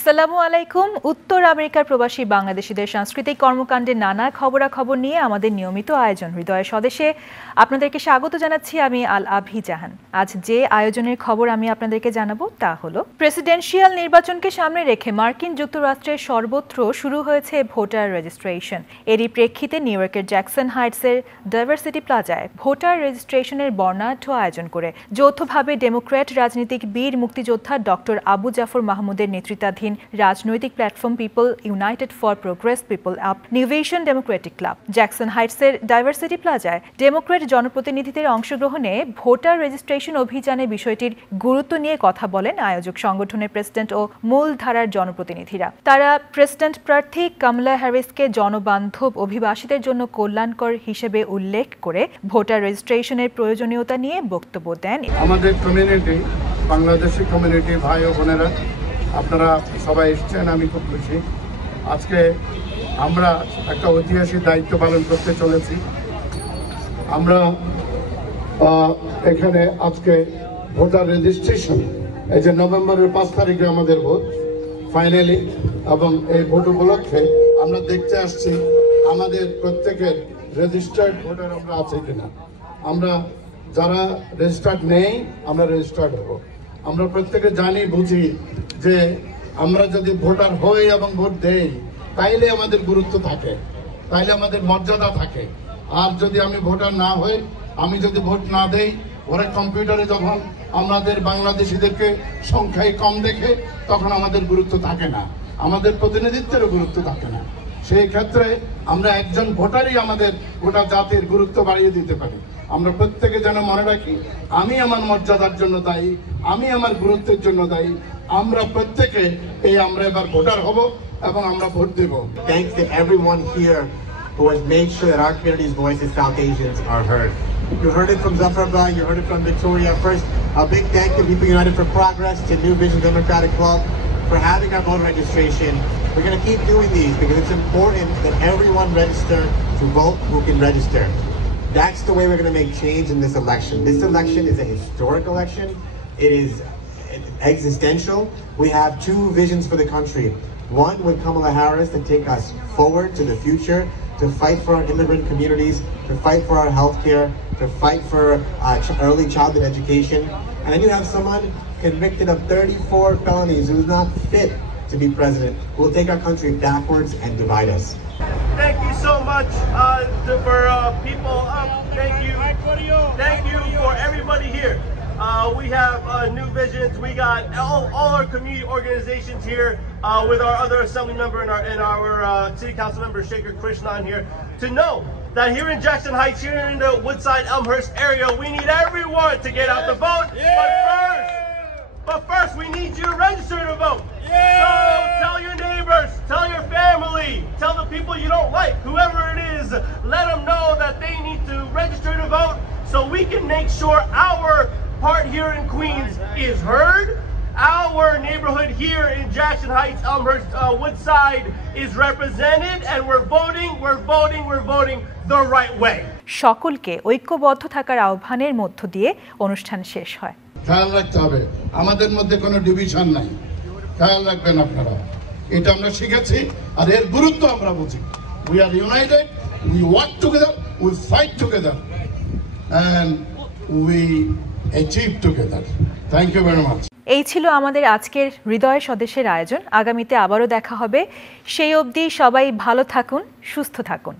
আসসালামু আলাইকুম। উত্তর আমেরিকার প্রবাসী বাংলাদেশিদের সাংস্কৃতিক কর্মকাণ্ডের নানা খবরাখবর নিয়ে আমাদের নিয়মিত আয়োজন হৃদয় স্বদেশে আপনাদেরকে স্বাগত জানাচ্ছি। আমি আল আভি জাহান। আজ যে আয়োজনের খবর আমি আপনাদেরকে জানাবো তা হলো, প্রেসিডেন্সিয়াল নির্বাচনকে সামনে রেখে মার্কিন যুক্তরাষ্ট্রের সর্বত্র শুরু হয়েছে ভোটার রেজিস্ট্রেশন। এরই প্রেক্ষিতে নিউ ইয়র্কের জ্যাকসন হাইটসের ডাইভার্সিটি প্লাজায় ভোটার রেজিস্ট্রেশনের বর্ণাঢ্য আয়োজন করে যৌথভাবে ডেমোক্র্যাট রাজনীতিক বীর মুক্তিযোদ্ধা ডক্টর আবু জাফর মাহমুদের নেতৃত্বাধীন রাজনৈতিক platform people united for progress people up new vision democratic club Jackson হাইটসের ডাইভার্সিটি প্লাজায় ডেমোক্র্যাট জনপ্রতিনিধিদের অংশগ্রহণে ভোটার রেজিস্ট্রেশন অভিযানে বিষয়টির গুরুত্ব নিয়ে কথা বলেন আয়োজক সংগঠনের প্রেসিডেন্ট ও মূলধারার জনপ্রতিনিধিরা। তারা প্রেসিডেন্ট প্রার্থী কমলা হ্যারিসকে জনবান্ধব অভিবাসীদের জন্য কল্যাণকর হিসেবে উল্লেখ করে ভোটার রেজিস্ট্রেশনের প্রয়োজনীয়তা নিয়ে বক্তব্য দেন। আমাদের কমিউনিটি, বাংলাদেশি কমিউনিটি ভাই ও বোনেরা, আপনারা সবাই এসছেন, আমি খুব খুশি। আজকে আমরা একটা ঐতিহাসিক দায়িত্ব পালন করতে চলেছি। আমরা এখানে আজকে ভোটার রেজিস্ট্রেশন, এই যে নভেম্বরের 5 তারিখে আমাদের ভোট ফাইনালি, এবং এই ভোট উপলক্ষে আমরা দেখতে আসছি আমাদের প্রত্যেকের রেজিস্টার্ড ভোটার আমরা আছে কিনা। আমরা যারা রেজিস্টার্ড নেই, আমরা রেজিস্টার্ড হব। আমরা প্রত্যেকে জানি বুঝি যে আমরা যদি ভোটার হই এবং ভোট দেই, তাইলে আমাদের গুরুত্ব থাকে, তাইলে আমাদের মর্যাদা থাকে। আর যদি আমি ভোটার না হই, আমি যদি ভোট না দেই, ওরা কম্পিউটারে যখন আমাদের বাংলাদেশিদেরকে সংখ্যায় কম দেখে, তখন আমাদের গুরুত্ব থাকে না, আমাদের প্রতিনিধিত্বেরও গুরুত্ব থাকে না। সেই ক্ষেত্রে আমরা একজন ভোটারই আমাদের গোটা জাতির গুরুত্ব বাড়িয়ে দিতে পারি। আমরা প্রত্যেকে যেন মনে রাখি, আমি আমার মর্যাদার জন্য দায়ী, আমি আমার গুরুত্বের জন্য দায়ী। আমরা প্রত্যেকে আমরা এবার ভোটার হব এবং আমরা ভোট দেব। Thanks to everyone here who has made sure that our community's voices, South Asians, are heard. You heard it from Zafrabah, you heard it from Victoria. First, a big thank you to People United for Progress, to New Vision Democratic Club for having our voter registration. We're going to keep doing these because it's important that everyone register to vote who can register. That's the way we're going to make change in this election. This election is a historic election. It is existential. We have two visions for the country. One with Kamala Harris to take us forward to the future, to fight for our immigrant communities, to fight for our health care, to fight for early childhood education. And then you have someone convicted of 34 felonies who's not fit to be president, who will take our country backwards and divide us. Thank you so much for people. Thank you for everybody here. We have New Visions. We got all our community organizations here with our other assembly member and our city council member Shaker Krishnan here to know that here in Jackson Heights, here in the Woodside Elmhurst area, we need everyone to get out to vote. But first, we need you to register to vote. So tell your neighbors, tell your family, tell the people you don't like, whoever it is, let them know that they need to register to vote so we can make sure our part here in Queens is heard. Our neighborhood here in Jackson Heights, Elmhurst, Woodside is represented, and we're voting the right way. সকলকে ঐক্যবদ্ধ থাকার আহ্বানের মধ্য দিয়ে অনুষ্ঠান শেষ হয়। খেয়াল রাখতে হবে, আমাদের মধ্যে কোনো ডিভিশন নাই, খেয়াল রাখবেন আপনারা। এটা আমরা শিখেছি, আর এর গুরুত্ব আমরা বুঝি। We are united, we work together, we fight together, and we achieve together. Thank you very much. এই ছিল আমাদের আজকের হৃদয় স্বদেশের আয়োজন। আগামীতে আবারও দেখা হবে। সেই অবধি সবাই ভালো থাকুন, সুস্থ থাকুন।